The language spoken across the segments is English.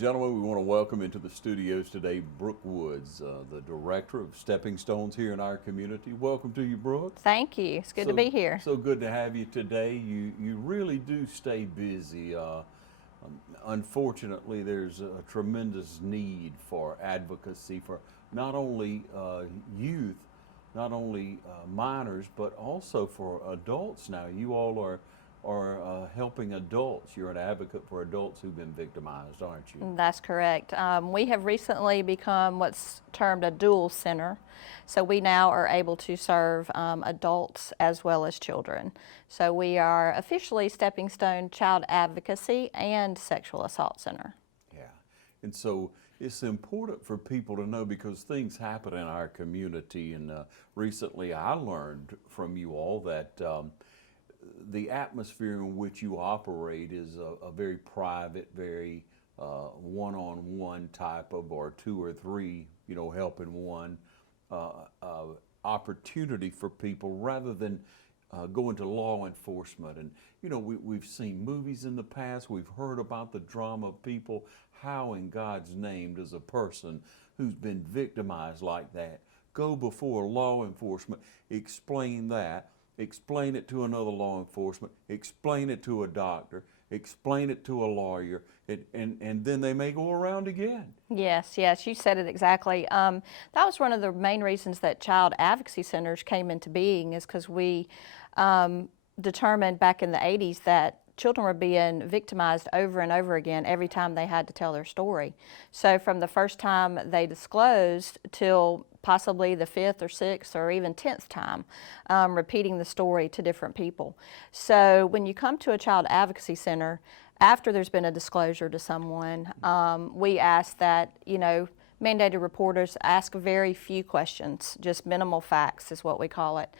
gentlemen, we want to welcome into the studios today Brooke Woods, the director of Stepping Stones here in our community. Welcome to you, Brooke. Thank you. It's good to be here. So good to have you today. You really do stay busy. Unfortunately, there's a tremendous need for advocacy for not only youth, not only minors, but also for adults now. You all are helping adults. You're an advocate for adults who've been victimized, aren't you? That's correct. We have recently become what's termed a dual center. So we now are able to serve adults as well as children. So we are officially Stepping Stone Child Advocacy and Sexual Assault Center. Yeah, and so it's important for people to know because things happen in our community. And recently I learned from you all that the atmosphere in which you operate is a very private, very one-on-one type of, or two or three, helping one opportunity for people rather than going to law enforcement. And we've seen movies in the past, we've heard about the drama of people. How in God's name does a person who's been victimized like that go before law enforcement, explain that, explain it to another law enforcement, explain it to a doctor, explain it to a lawyer, and then they may go around again. Yes, you said it exactly. That was one of the main reasons that child advocacy centers came into being, is because we determined back in the 80s that children were being victimized over and over again every time they had to tell their story. So from the first time they disclosed till possibly the 5th or 6th or even 10th time, repeating the story to different people. So when you come to a child advocacy center, after there's been a disclosure to someone, we ask that, mandated reporters ask very few questions, just minimal facts is what we call it.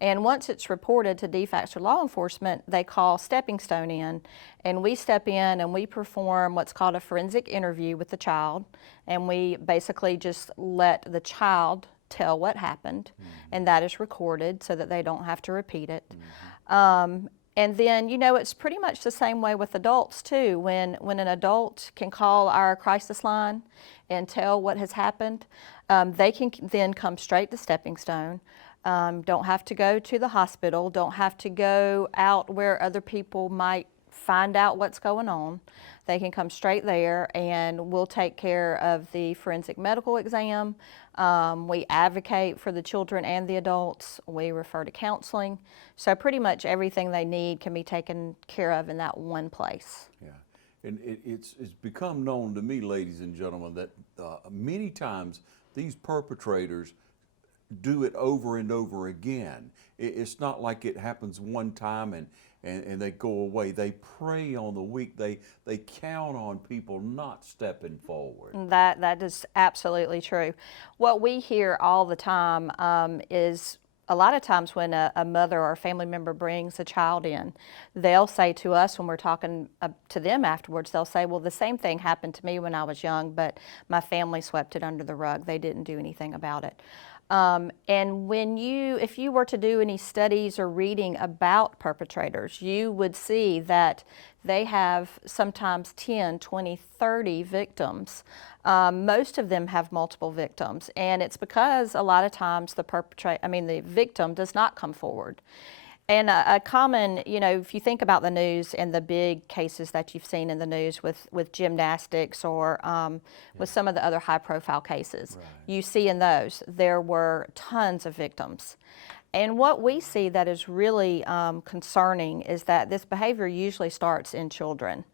And once it's reported to DFACS or law enforcement, they call Stepping Stone in, and we step in and we perform what's called a forensic interview with the child, and we basically just let the child tell what happened, and that is recorded so that they don't have to repeat it. And then, it's pretty much the same way with adults too. When an adult can call our crisis line and tell what has happened, they can then come straight to Stepping Stone. Don't have to go to the hospital, don't have to go out where other people might find out what's going on. They can come straight there, and we'll take care of the forensic medical exam. We advocate for the children and the adults. We refer to counseling. So pretty much everything they need can be taken care of in that one place. Yeah, and it's become known to me, ladies and gentlemen, that many times these perpetrators do it over and over again. It's not like it happens one time and they go away. They prey on the weak. They count on people not stepping forward. That is absolutely true. What we hear all the time is a lot of times when a mother or a family member brings a child in, they'll say to us when we're talking to them afterwards, they'll say, well, the same thing happened to me when I was young, but my family swept it under the rug. They didn't do anything about it. And if you were to do any studies or reading about perpetrators, you would see that they have sometimes 10, 20, 30 victims. Most of them have multiple victims, and it's because a lot of times the victim does not come forward. And a common, if you think about the news and the big cases that you've seen in the news with gymnastics or with some of the other high-profile cases, right, you see in those, there were tons of victims. And what we see that is really concerning is that this behavior usually starts in children.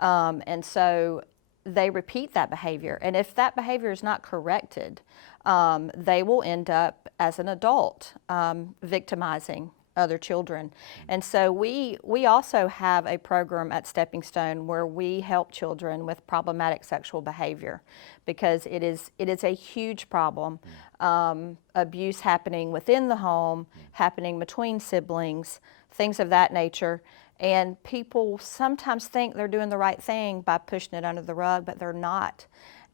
And so they repeat that behavior. And if that behavior is not corrected, they will end up as an adult victimizing other children. And so we also have a program at Stepping Stone where we help children with problematic sexual behavior, because it is a huge problem. Abuse happening within the home, happening between siblings, things of that nature. And people sometimes think they're doing the right thing by pushing it under the rug, but they're not.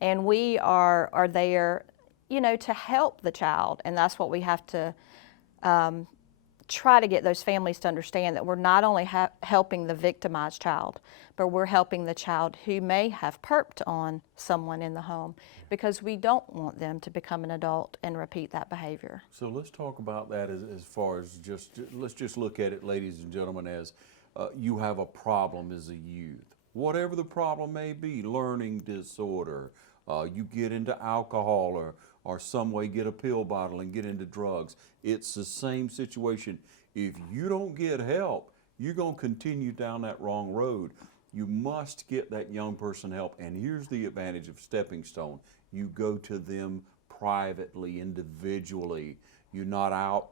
And we are there, to help the child, and that's what we have to try to get those families to understand that we're not only helping the victimized child, but we're helping the child who may have perped on someone in the home, because we don't want them to become an adult and repeat that behavior. So let's talk about that as far as let's just look at it, ladies and gentlemen, as you have a problem as a youth. Whatever the problem may be, learning disorder, you get into alcohol or some way get a pill bottle and get into drugs. It's the same situation. If you don't get help, you're going to continue down that wrong road. You must get that young person help. And here's the advantage of Stepping Stone. You go to them privately, individually. You're not out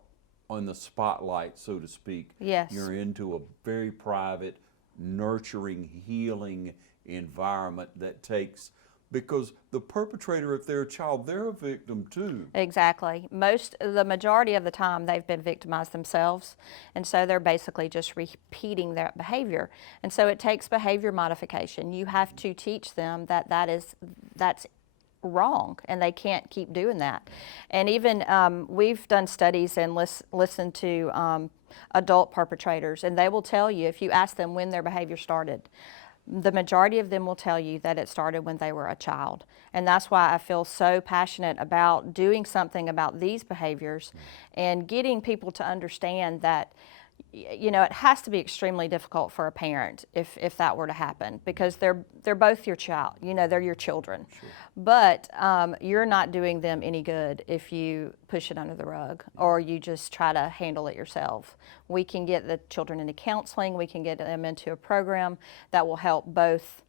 on the spotlight, so to speak. Yes. You're into a very private, nurturing, healing environment that takes, because the perpetrator, if they're a child, they're a victim too. Exactly. The majority of the time they've been victimized themselves, and so they're basically just repeating that behavior. And so it takes behavior modification. You have to teach them that that's wrong, and they can't keep doing that. And even we've done studies and listened to adult perpetrators, and they will tell you, if you ask them when their behavior started, the majority of them will tell you that it started when they were a child. And that's why I feel so passionate about doing something about these behaviors and getting people to understand that, you know, it has to be extremely difficult for a parent if that were to happen, because they're both your child, you know, they're your children. Sure. But you're not doing them any good if you push it under the rug or you just try to handle it yourself. We can get the children into counseling, we can get them into a program that will help both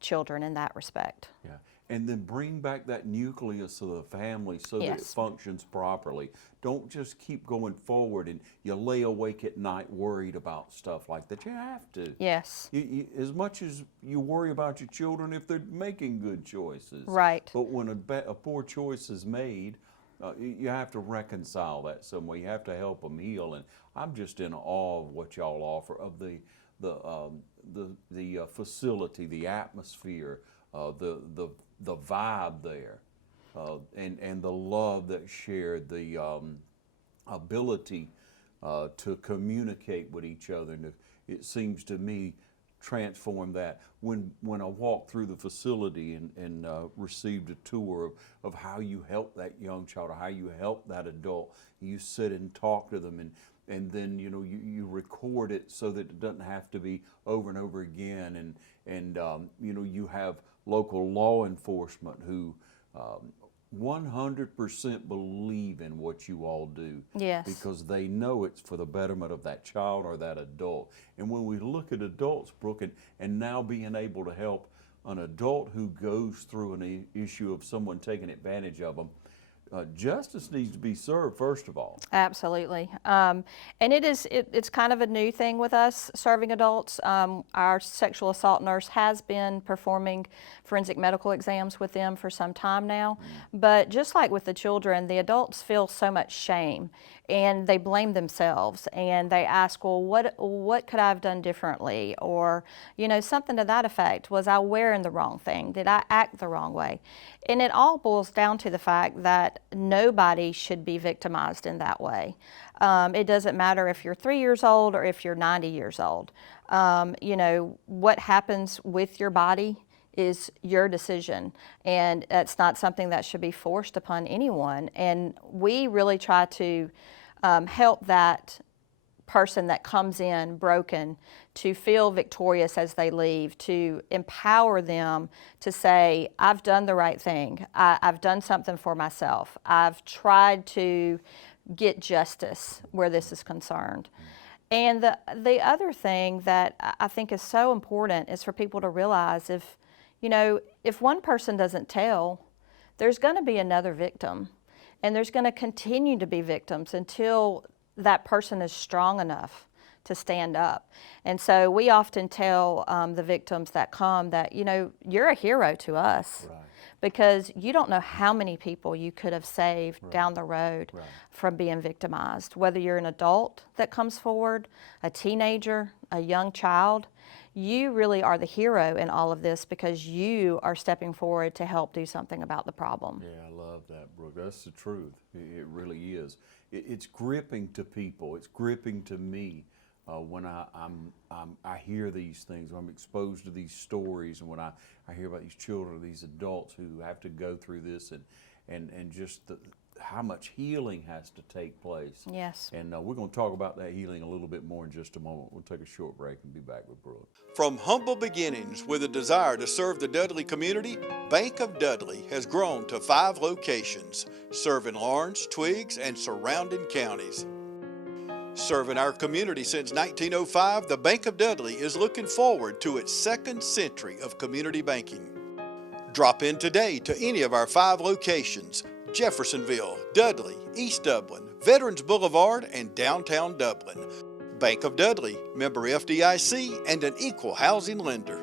children in that respect. Yeah. And then bring back that nucleus of the family so that it Yes. functions properly. Don't just keep going forward and you lay awake at night worried about stuff like that. You have to. Yes. As much as you worry about your children if they're making good choices. Right. But when a poor choice is made, you have to reconcile that some way. You have to help them heal. And I'm just in awe of what y'all offer, of the facility, the atmosphere, the vibe there, and the love that's shared, the ability to communicate with each other. And it seems to me transform that. When I walked through the facility and received a tour of how you help that young child or how you help that adult, you sit and talk to them, and then you record it so that it doesn't have to be over and over again, and you have local law enforcement who 100% believe in what you all do. Yes. Because they know it's for the betterment of that child or that adult. And when we look at adults, Brooke, and now being able to help an adult who goes through an issue of someone taking advantage of them, justice needs to be served, first of all. Absolutely. And it's kind of a new thing with us serving adults. Our sexual assault nurse has been performing forensic medical exams with them for some time now. But just like with the children, the adults feel so much shame and they blame themselves and they ask, well, what could I have done differently? Or, something to that effect. Was I wearing the wrong thing? Did I act the wrong way? And it all boils down to the fact that nobody should be victimized in that way. It doesn't matter if you're 3 years old or if you're 90 years old. What happens with your body is your decision, and it's not something that should be forced upon anyone. And we really try to help that person that comes in broken to feel victorious as they leave, to empower them to say, I've done the right thing. I've done something for myself. I've tried to get justice where this is concerned. And the other thing that I think is so important is for people to realize if one person doesn't tell, there's going to be another victim. And there's going to continue to be victims until that person is strong enough to stand up. And so we often tell the victims that come that, you're a hero to us. Right. Because you don't know how many people you could have saved down the road Right. from being victimized. Whether you're an adult that comes forward, a teenager, a young child, you really are the hero in all of this because you are stepping forward to help do something about the problem. Yeah, I love that, Brooke. That's the truth. It really is. It's gripping to people. It's gripping to me when I hear these things, when I'm exposed to these stories, and when I hear about these children, these adults who have to go through this, and just how much healing has to take place. Yes. And we're going to talk about that healing a little bit more in just a moment. We'll take a short break and be back with Brooke. From humble beginnings with a desire to serve the Dudley community, Bank of Dudley has grown to 5 locations, serving Lawrence, Twiggs, and surrounding counties. Serving our community since 1905, the Bank of Dudley is looking forward to its 2nd century of community banking. Drop in today to any of our 5 locations: Jeffersonville, Dudley, East Dublin, Veterans Boulevard, and downtown Dublin. Bank of Dudley, member FDIC, and an equal housing lender.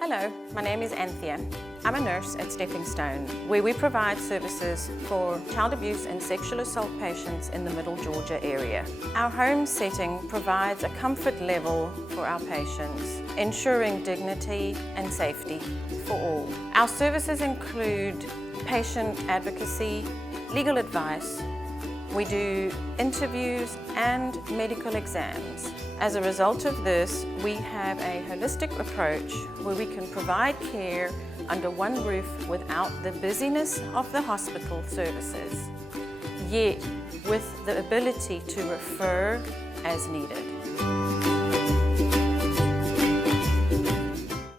Hello, my name is Anthea. I'm a nurse at Stepping Stone, where we provide services for child abuse and sexual assault patients in the Middle Georgia area. Our home setting provides a comfort level for our patients, ensuring dignity and safety for all. Our services include patient advocacy, legal advice. We do interviews and medical exams. As a result of this, we have a holistic approach where we can provide care under one roof without the busyness of the hospital services, yet with the ability to refer as needed.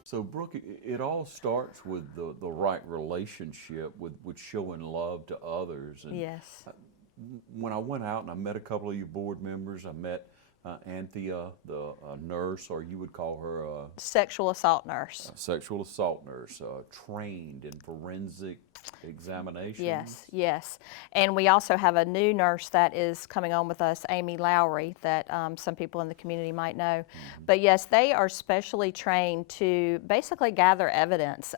So, Brooke, it all starts with the right relationship, with showing love to others. And Yes. when I went out and I met a couple of your board members, I met Anthea, the nurse, or you would call her a Sexual assault nurse. sexual assault nurse, trained in forensic examinations. Yes, yes. And we also have a new nurse that is coming on with us, Amy Lowry, that some people in the community might know. But yes, they are specially trained to basically gather evidence.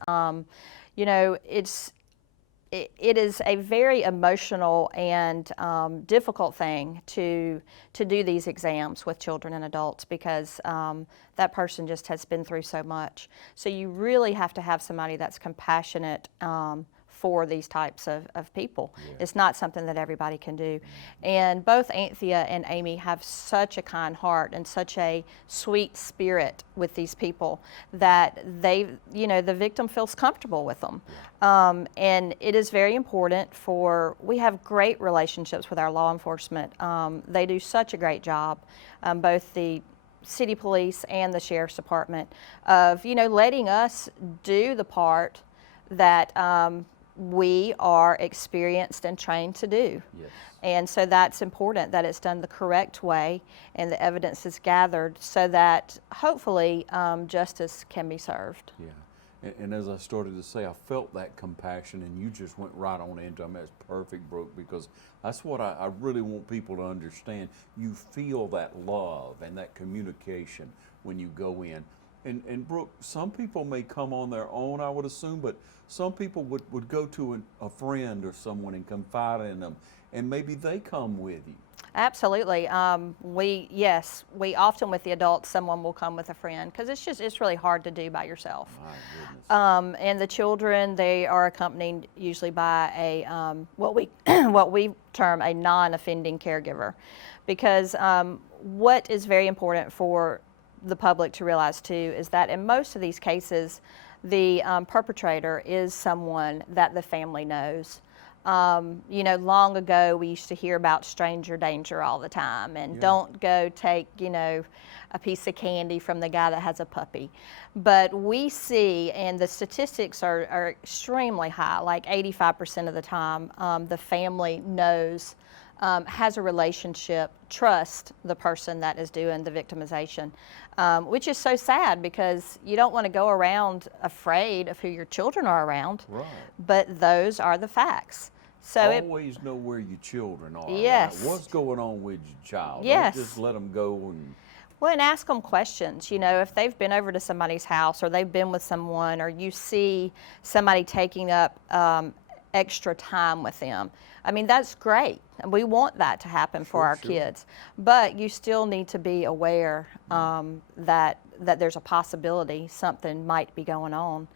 It is a very emotional and difficult thing to do these exams with children and adults because that person just has been through so much. So you really have to have somebody that's compassionate for these types of people. Yeah. It's not something that everybody can do. And both Anthea and Amy have such a kind heart and such a sweet spirit with these people that the victim feels comfortable with them. And it is very important we have great relationships with our law enforcement. They do such a great job, both the city police and the sheriff's department, of, letting us do the part that we are experienced and trained to do. Yes. And so that's important, that it's done the correct way and the evidence is gathered so that hopefully justice can be served. Yeah. And as I started to say, I felt that compassion, and you just went right on into it. I mean, that's perfect, Brooke, because that's what I really want people to understand. You feel that love and that communication when you go in. And Brooke, some people may come on their own, I would assume, but some people would go to a friend or someone and confide in them, and maybe they come with you. Absolutely. We often with the adults, someone will come with a friend because it's really hard to do by yourself. My goodness. And the children, they are accompanied usually by a what we term a non-offending caregiver, because what is very important for the public to realize too is that in most of these cases, the perpetrator is someone that the family knows. Long ago we used to hear about stranger danger all the time, and don't go take, a piece of candy from the guy that has a puppy. But we see, and the statistics are extremely high, like 85% of the time, the family knows, has a relationship, trust the person that is doing the victimization, which is so sad because you don't want to go around afraid of who your children are around, Right. but those are the facts. So always know where your children are. Yes. Right? What's going on with your child? Yes. Don't just let them go and. Well, and ask them questions. You know, if they've been over to somebody's house or they've been with someone, or you see somebody taking up extra time with them, I mean, that's great. We want that to happen for our kids. But you still need to be aware that there's a possibility something might be going on.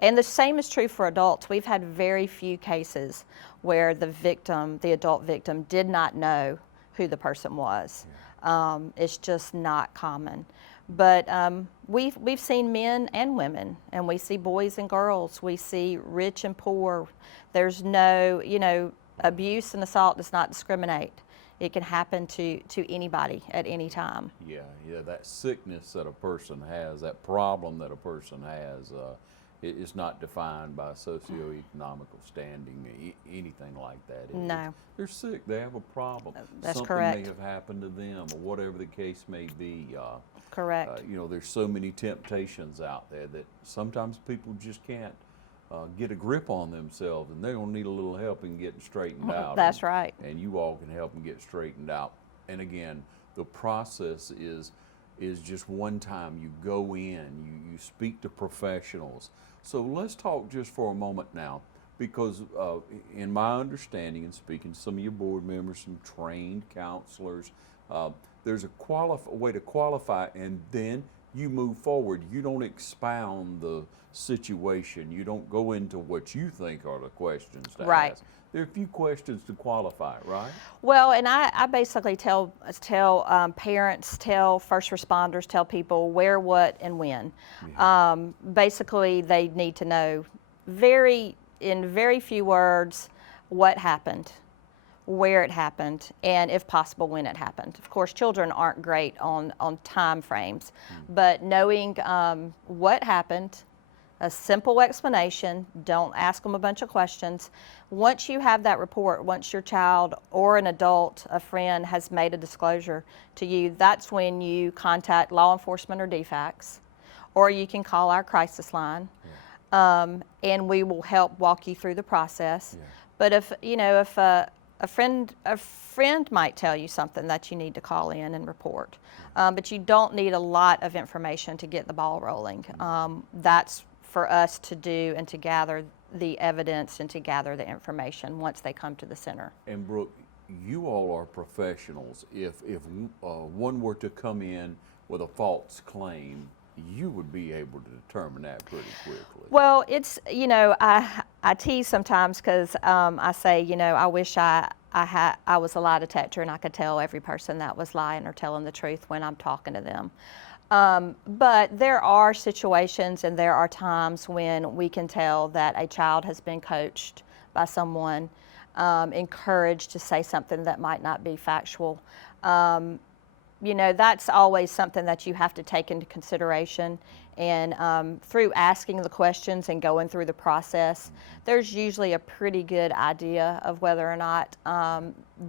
And the same is true for adults. We've had very few cases where the victim, the adult victim, did not know who the person was. It's just not common. But we've seen men and women, and we see boys and girls. We see rich and poor. There's no, you know, abuse and assault does not discriminate. It can happen to anybody at any time. Yeah, that sickness that a person has, that problem that a person has, it's not defined by socioeconomical standing, anything like that. No. They're sick, they have a problem. That's Something correct. may have happened to them, or whatever the case may be. Correct. You know, there's so many temptations out there that sometimes people just can't get a grip on themselves, and they're going to need a little help in getting straightened out. That's right. And you all can help them get straightened out. And again, the process is just one time. You go in, you speak to professionals. So let's talk just for a moment now, because in my understanding and speaking to some of your board members, some trained counselors, there's a way to qualify, and then you move forward. You don't expound the situation. You don't go into what you think are the questions to ask. There are a few questions to qualify, right? Well, and I basically tell parents, tell first responders, tell people where, what, and when. Yeah. Basically, they need to know in very few words what happened, where it happened, and if possible, when it happened. Of course, children aren't great on time frames, but knowing what happened, a simple explanation, don't ask them a bunch of questions. Once you have that report, once your child or an adult, a friend, has made a disclosure to you, that's when you contact law enforcement or DFACS, or you can call our crisis line, and we will help walk you through the process. Yeah. But if a friend might tell you something that you need to call in and report, but you don't need a lot of information to get the ball rolling. That's for us to do and to gather the evidence and to gather the information once they come to the center. And Brooke, you all are professionals. If one were to come in with a false claim, you would be able to determine that pretty quickly. Well, it's, I tease sometimes because I say, I wish I was a lie detector and I could tell every person that was lying or telling the truth when I'm talking to them. But there are situations and there are times when we can tell that a child has been coached by someone, encouraged to say something that might not be factual. That's always something that you have to take into consideration. And through asking the questions and going through the process, there's usually a pretty good idea of whether or not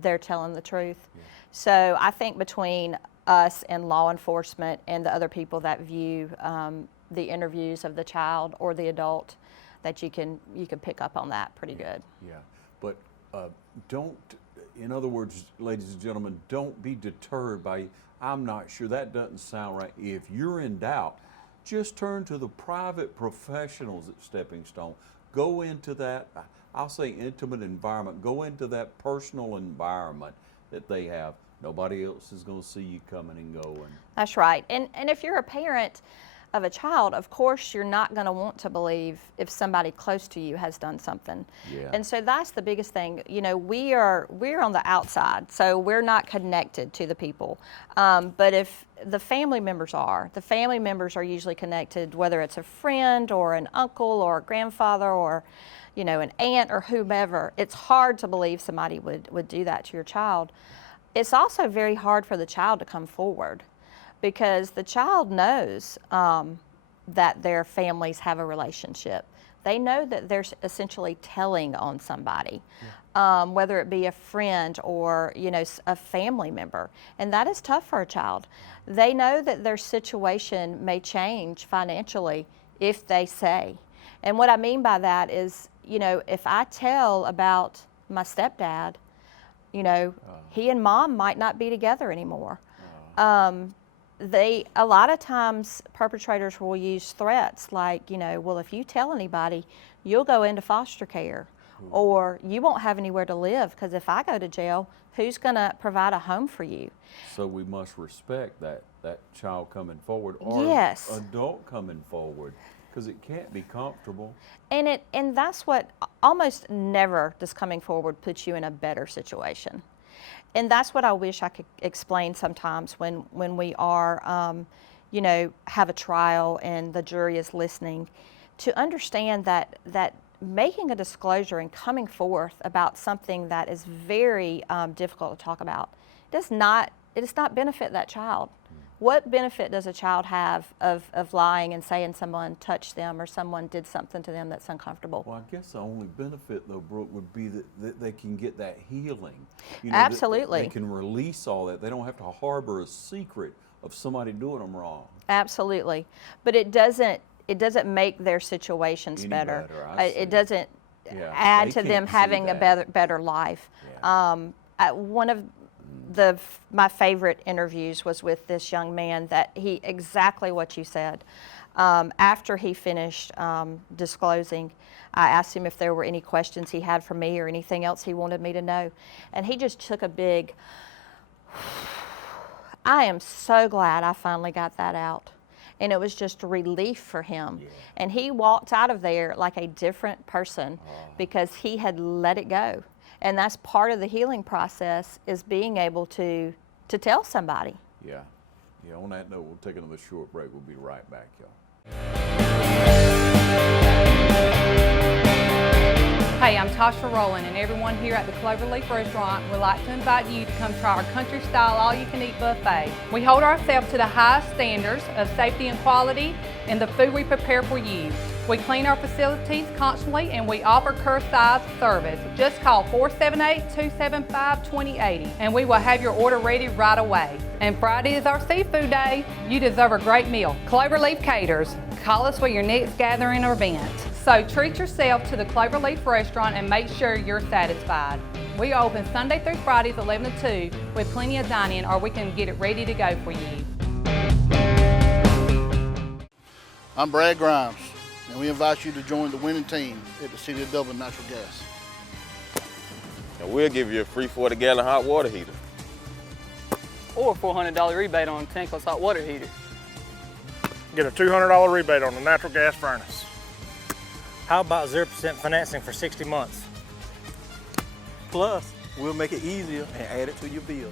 they're telling the truth. Yeah. So I think between us and law enforcement and the other people that view the interviews of the child or the adult, that you can pick up on that pretty good. Yeah, but don't, in other words, ladies and gentlemen, don't be deterred by, I'm not sure, that doesn't sound right. If you're in doubt, just turn to the private professionals at Stepping Stone. Go into that, I'll say, intimate environment. Go into that personal environment that they have. Nobody else is going to see you coming and going. That's right. And if you're a parent of a child, of course you're not going to want to believe if somebody close to you has done something. Yeah. And so that's the biggest thing. We're on the outside, so we're not connected to the people. But if the family members are usually connected, whether it's a friend or an uncle or a grandfather or an aunt or whomever. It's hard to believe somebody would do that to your child. It's also very hard for the child to come forward because the child knows that their families have a relationship. They know that they're essentially telling on somebody, whether it be a friend or a family member, and that is tough for a child. They know that their situation may change financially if they say. And what I mean by that is, if I tell about my stepdad, you know, he and mom might not be together anymore. A lot of times perpetrators will use threats like, you know, well, if you tell anybody, you'll go into foster care, or you won't have anywhere to live, because if I go to jail, who's going to provide a home for you? So we must respect that child coming forward, or Yes. adult coming forward, because it can't be comfortable. And that's what almost never does coming forward put you in a better situation. And that's what I wish I could explain sometimes when we are, you know, have a trial and the jury is listening, to understand that making a disclosure and coming forth about something that is very difficult to talk about it does not benefit that child. What benefit does a child have of lying and saying someone touched them or someone did something to them that's uncomfortable? Well, I guess the only benefit, though, Brooke, would be that they can get that healing. You know, that Absolutely. they can release all that. They don't have to harbor a secret of somebody doing them wrong. Absolutely. But it doesn't make their situations Any better. I see. It doesn't Yeah, add they to them can't see having a that. better life. Yeah. One of my favorite interviews was with this young man that he, exactly what you said. After he finished disclosing, I asked him if there were any questions he had for me or anything else he wanted me to know. And he just took a big, I am so glad I finally got that out. And it was just a relief for him. Yeah. And he walked out of there like a different person because he had let it go. And that's part of the healing process, is being able to tell somebody. Yeah. Yeah, on that note, we'll take another short break. We'll be right back, y'all. Hey, I'm Tasha Rowland, and everyone here at the Cloverleaf Restaurant would like to invite you to come try our country-style all-you-can-eat buffet. We hold ourselves to the highest standards of safety and quality in the food we prepare for you. We clean our facilities constantly, and we offer curbside service. Just call 478-275-2080, and we will have your order ready right away. And Friday is our seafood day. You deserve a great meal. Cloverleaf Caters. Call us for your next gathering or event. So treat yourself to the Cloverleaf Restaurant and make sure you're satisfied. We are open Sunday through Fridays 11 to 2 with plenty of dining, or we can get it ready to go for you. I'm Brad Grimes, and we invite you to join the winning team at the City of Dublin Natural Gas. And we'll give you a free 40-gallon hot water heater. Or a $400 rebate on a tankless hot water heater. Get a $200 rebate on the natural gas furnace. How about 0% financing for 60 months? Plus, we'll make it easier and add it to your bill.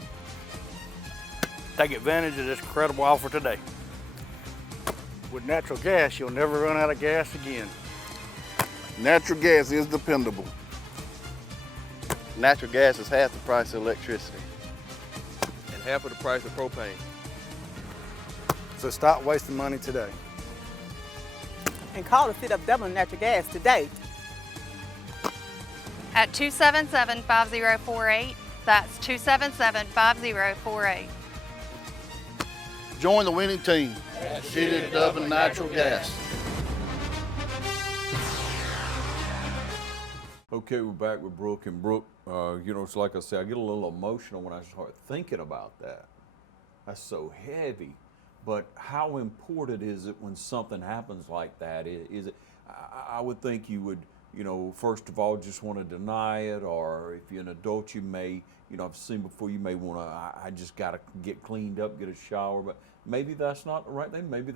Take advantage of this incredible offer today. With natural gas, you'll never run out of gas again. Natural gas is dependable. Natural gas is half the price of electricity. And half of the price of propane. So stop wasting money today. And call the City of Dublin Natural Gas today. At 277-5048. That's 277-5048. Join the winning team at City of Dublin Natural Gas. Okay, we're back with Brooke. And Brooke, you know, it's like I said, I get a little emotional when I start thinking about that. That's so heavy. But how important is it when something happens like that? Is it? I would think you would, you know, first of all, just want to deny it, or if you're an adult, you may, you know, I've seen before, you may want to, I just got to get cleaned up, get a shower, but maybe that's not the right thing. Maybe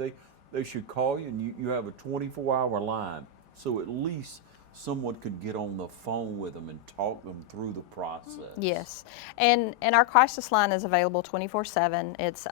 they should call you, and you have a 24-hour line, so at least someone could get on the phone with them and talk them through the process. Yes, and our crisis line is available 24/7. It's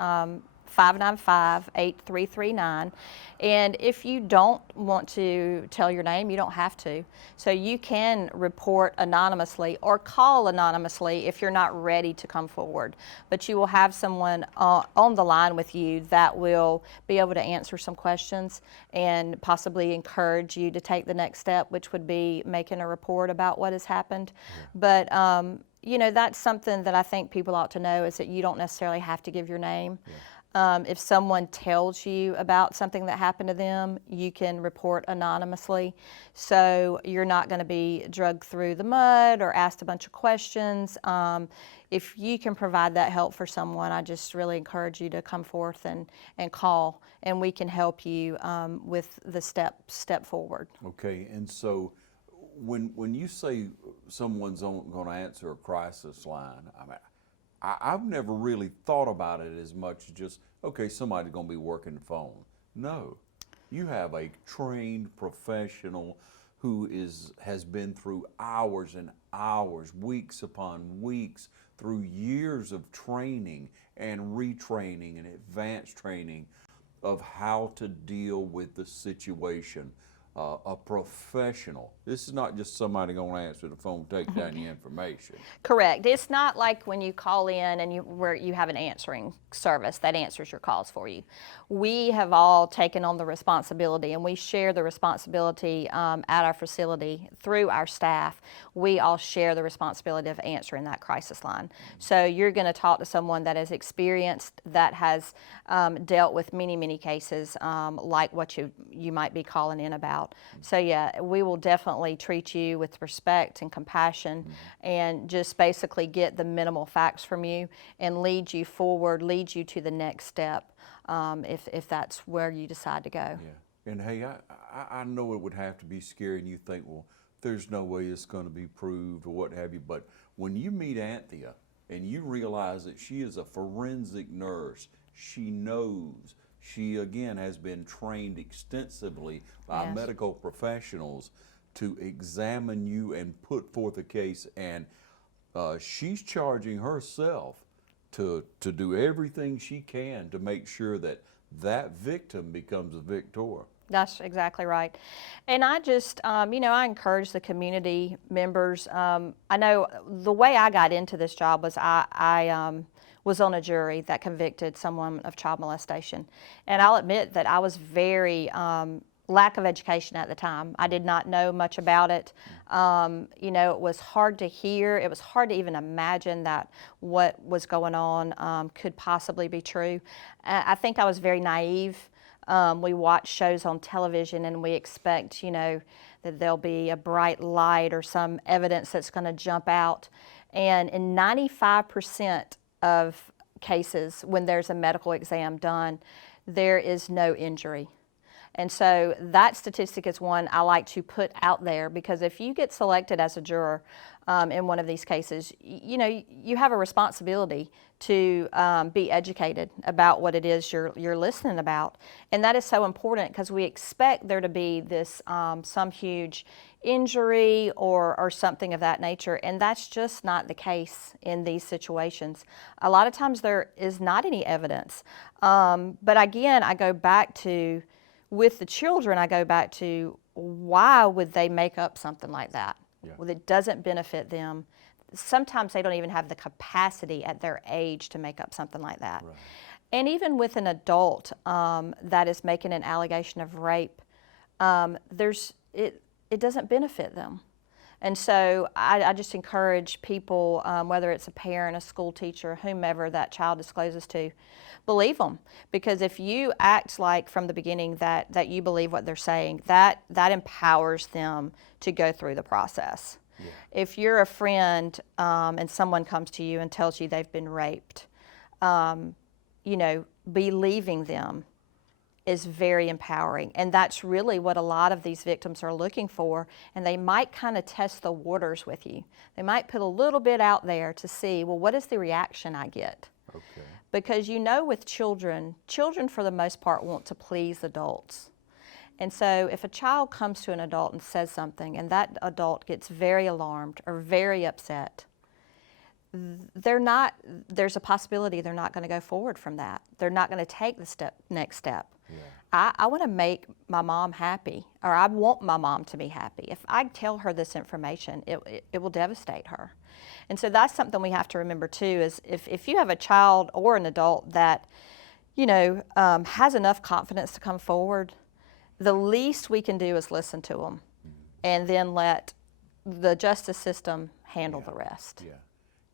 595-8339. And if you don't want to tell your name, you don't have to. So you can report anonymously or call anonymously if you're not ready to come forward. But you will have someone on the line with you that will be able to answer some questions and possibly encourage you to take the next step, which would be making a report about what has happened. But you know, that's something that I think people ought to know, is that you don't necessarily have to give your name. If someone tells you about something that happened to them, you can report anonymously. So you're not going to be dragged through the mud or asked a bunch of questions. If you can provide that help for someone, I just really encourage you to come forth and call, and we can help you with the step forward. Okay, and so when you say someone's going to answer a crisis line, I mean, I've never really thought about it as much as just, okay, somebody's going to be working the phone. No, you have a trained professional who has been through hours and hours, weeks upon weeks, through years of training and retraining and advanced training of how to deal with the situation. A professional. This is not just somebody going to answer the phone, take down your information. Correct. It's not like when you call in and where you have an answering service that answers your calls for you. We have all taken on the responsibility, and we share the responsibility at our facility through our staff. We all share the responsibility of answering that crisis line. So you're going to talk to someone that is experienced, that has dealt with many, many cases like what you might be calling in about. So yeah, we will definitely treat you with respect and compassion, and just basically get the minimal facts from you and lead you forward, lead you to the next step if that's where you decide to go. Yeah, and hey, I know it would have to be scary, and you think, well, there's no way it's going to be proved or what have you, but when you meet Anthea and you realize that she is a forensic nurse, she knows. She, again, has been trained extensively by medical professionals to examine you and put forth a case, and she's charging herself to do everything she can to make sure that that victim becomes a victor. That's exactly right. And I just, I encourage the community members. I know the way I got into this job was I was on a jury that convicted someone of child molestation. And I'll admit that I was very lack of education at the time. I did not know much about it. It was hard to hear. It was hard to even imagine that what was going on could possibly be true. I think I was very naive. We watch shows on television and we expect, that there'll be a bright light or some evidence that's going to jump out. And in 95% of cases, when there's a medical exam done, there is no injury. And so that statistic is one I like to put out there, because if you get selected as a juror in one of these cases, you have a responsibility to be educated about what it is you're listening about. And that is so important, because we expect there to be this some huge injury or something of that nature, and that's just not the case in these situations. A lot of times there is not any evidence. But again, I go back to, with the children, I go back to, why would they make up something like that? Yeah. Well, it doesn't benefit them. Sometimes they don't even have the capacity at their age to make up something like that. Right. And even with an adult that is making an allegation of rape, it doesn't benefit them. And so I just encourage people, whether it's a parent, a school teacher, whomever that child discloses to, believe them. Because if you act like from the beginning that you believe what they're saying, that empowers them to go through the process. Yeah. If you're a friend and someone comes to you and tells you they've been raped, believing them is very empowering. And that's really what a lot of these victims are looking for. And they might kind of test the waters with you. They might put a little bit out there to see, well, what is the reaction I get? Okay. Because with children for the most part want to please adults. And so if a child comes to an adult and says something, and that adult gets very alarmed or very upset, there's a possibility they're not going to go forward from that. They're not going to take the next step. Yeah. I want to make my mom happy, or I want my mom to be happy. If I tell her this information, it will devastate her. And so that's something we have to remember too, is if you have a child or an adult that, has enough confidence to come forward, the least we can do is listen to them and then let the justice system handle the rest.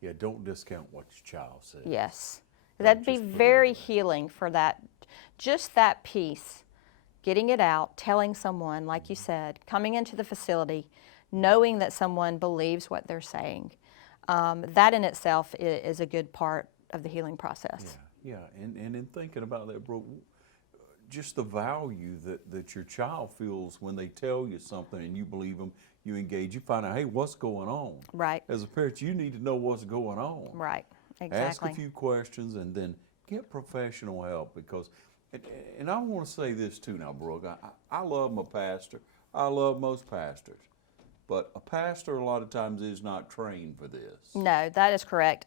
Yeah, don't discount what your child says. Yes. That'd be just put it very away. healing for that, just that piece, getting it out, telling someone, like you said, coming into the facility, knowing that someone believes what they're saying. That in itself is a good part of the healing process. Yeah, and in thinking about that, Brooke, just the value that your child feels when they tell you something and you believe them, you engage, you find out, hey, what's going on? Right. As a parent, you need to know what's going on. Right, Ask exactly. a few questions and then get professional help because, and I want to say this too now, Brooke, I love my pastor. I love most pastors. But a pastor a lot of times is not trained for this. No, that is correct.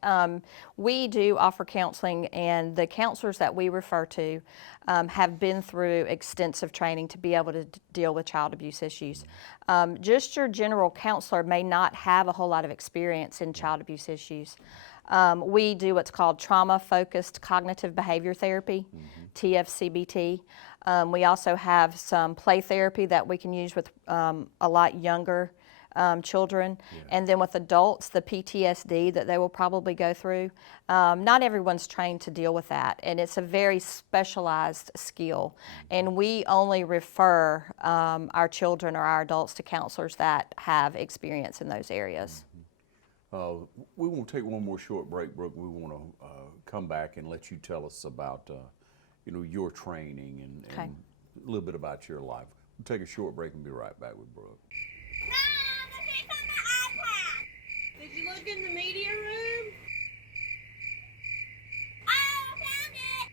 We do offer counseling, and the counselors that we refer to have been through extensive training to be able to deal with child abuse issues. Just your general counselor may not have a whole lot of experience in child abuse issues. We do what's called trauma-focused cognitive behavior therapy, TFCBT. We also have some play therapy that we can use with a lot younger children, and then with adults, the PTSD that they will probably go through. Not everyone's trained to deal with that, and it's a very specialized skill, and we only refer our children or our adults to counselors that have experience in those areas. We want to take one more short break, Brooke. We want to come back and let you tell us about your training and a little bit about your life. We'll take a short break and be right back with Brooke. Did you look in the media room? I found it!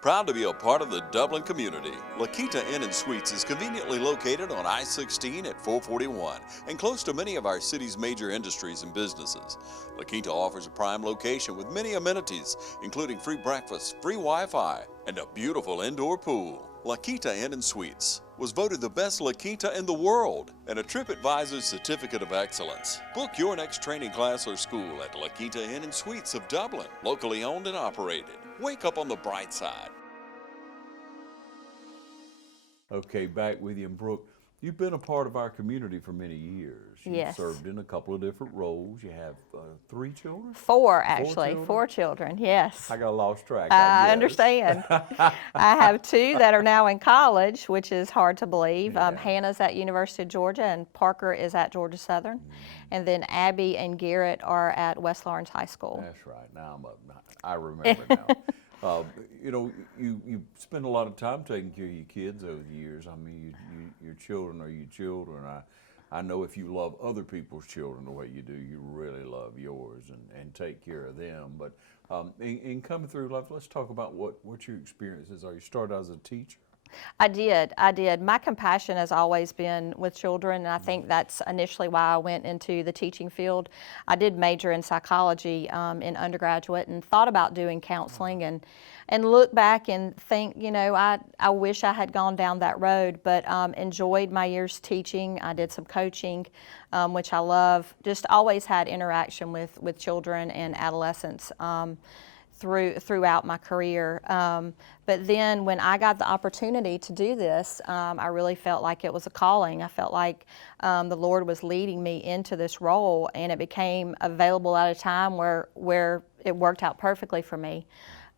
Proud to be a part of the Dublin community, La Quinta Inn & Suites is conveniently located on I-16 at 441 and close to many of our city's major industries and businesses. La Quinta offers a prime location with many amenities, including free breakfast, free Wi-Fi, and a beautiful indoor pool. La Quinta Inn & Suites was voted the best La Quinta in the world and a TripAdvisor Certificate of Excellence. Book your next training class or school at La Quinta Inn & Suites of Dublin, locally owned and operated. Wake up on the bright side. Okay, back with you. And Brooke, you've been a part of our community for many years. You've Yes. served in a couple of different roles. You have 3 children? Four, actually. children? 4 children, yes. I got lost track. I guess. understand. I have 2 that are now in college, which is hard to believe. Yeah. Hannah's at University of Georgia, and Parker is at Georgia Southern. And then Abby and Garrett are at West Lawrence High School. That's right. Now I'm up. I remember now. You spend a lot of time taking care of your kids over the years. I mean, your children are your children. I know if you love other people's children the way you do, you really love yours and take care of them. But in coming through life, let's talk about what your experiences are. You started out as a teacher. I did. My compassion has always been with children, and I think that's initially why I went into the teaching field. I did major in psychology in undergraduate and thought about doing counseling and look back and think, I wish I had gone down that road, but enjoyed my years teaching. I did some coaching, which I love. Just always had interaction with children and adolescents. Throughout my career. But then when I got the opportunity to do this, I really felt like it was a calling. I felt like the Lord was leading me into this role, and it became available at a time where it worked out perfectly for me.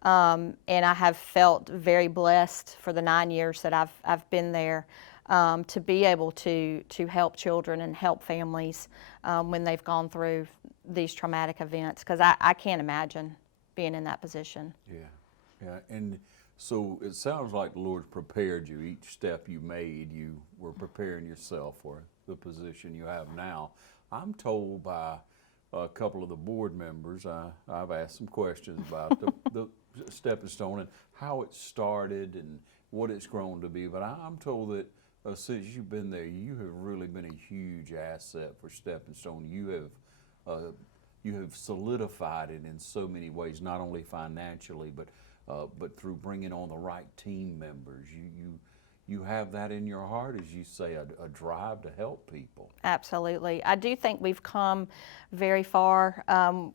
And I have felt very blessed for the 9 years that I've been there to be able to help children and help families when they've gone through these traumatic events, because I can't imagine being in that position. Yeah, and so it sounds like the Lord prepared you. Each step you made, you were preparing yourself for the position you have now. I'm told by a couple of the board members, I've asked some questions about the stepping stone and how it started and what it's grown to be, but I'm told that since you've been there, you have really been a huge asset for Stepping Stone. You have solidified it in so many ways, not only financially, but through bringing on the right team members. you have that in your heart, as you say, a drive to help people. Absolutely. I do think we've come very far.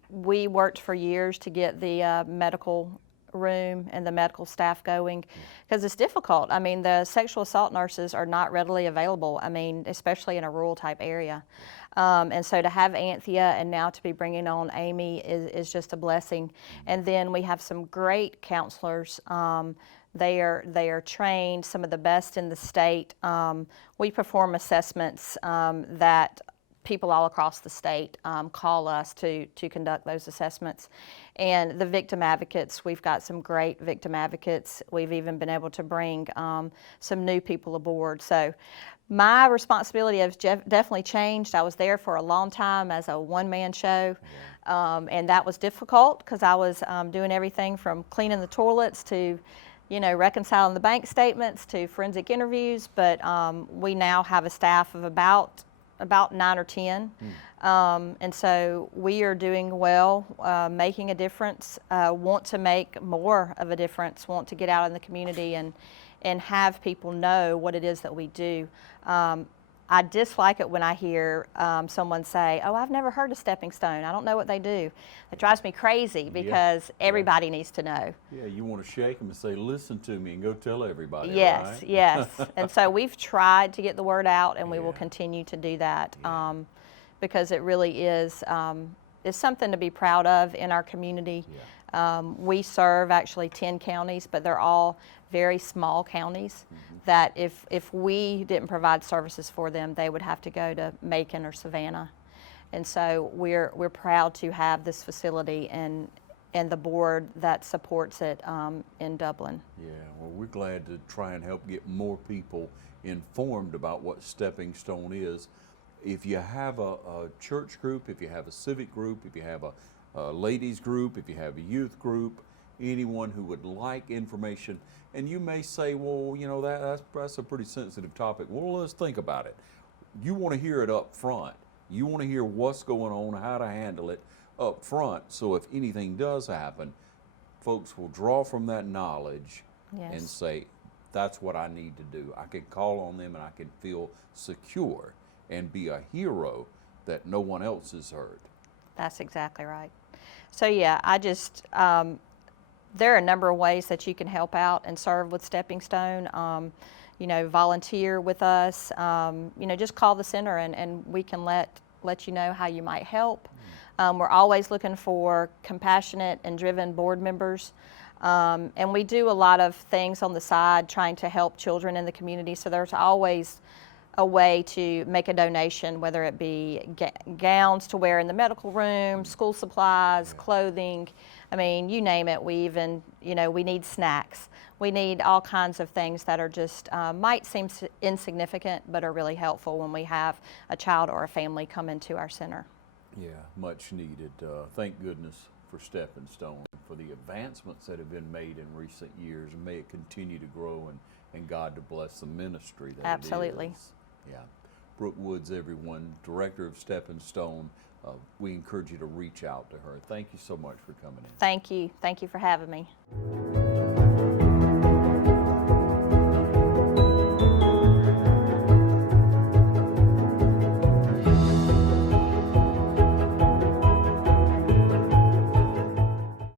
We worked for years to get the medical room and the medical staff going because it's difficult. I mean, the sexual assault nurses are not readily available, I mean, especially in a rural type area. And so to have Anthea and now to be bringing on Amy is just a blessing. And then we have some great counselors. They are trained, some of the best in the state. We perform assessments that people all across the state call us to conduct those assessments. And the victim advocates, we've got some great victim advocates. We've even been able to bring some new people aboard. So my responsibility has definitely changed. I was there for a long time as a one-man show, and that was difficult because I was doing everything from cleaning the toilets to reconciling the bank statements to forensic interviews, but we now have a staff of about 9 or 10. And so we are doing well, making a difference, want to make more of a difference, want to get out in the community and have people know what it is that we do. I dislike it when I hear someone say, oh, I've never heard of Stepping Stone. I don't know what they do. It drives me crazy because everybody needs to know. Yeah, you want to shake them and say, listen to me, and go tell everybody, Yes, right? yes. And so we've tried to get the word out, and we will continue to do that because it really is something to be proud of in our community. We serve actually 10 counties, but they're all very small counties that if we didn't provide services for them, they would have to go to Macon or Savannah. And so we're proud to have this facility and the board that supports it in Dublin. Yeah, well, we're glad to try and help get more people informed about what Stepping Stone is. If you have a church group, if you have a civic group, if you have a ladies group, if you have a youth group, anyone who would like information, and you may say, well, that's a pretty sensitive topic. Well, let's think about it. You want to hear it up front. You want to hear what's going on, how to handle it up front, so if anything does happen, folks will draw from that knowledge and say, that's what I need to do. I can call on them and I can feel secure and be a hero that no one else has heard. That's exactly right. So yeah, there are a number of ways that you can help out and serve with Stepping Stone. Volunteer with us. Just call the center and we can let you know how you might help. We're always looking for compassionate and driven board members. And we do a lot of things on the side trying to help children in the community. So there's always a way to make a donation, whether it be gowns to wear in the medical room, school supplies, clothing. I mean, you name it. We even, we need snacks. We need all kinds of things that are just, might seem insignificant, but are really helpful when we have a child or a family come into our center. Yeah, much needed. Thank goodness for Stepping Stone, for the advancements that have been made in recent years, and may it continue to grow, and God to bless the ministry that Absolutely. it is. Yeah. Brooke Woods, everyone, director of Stepping Stone. We encourage you to reach out to her. Thank you so much for coming in. Thank you. Thank you for having me.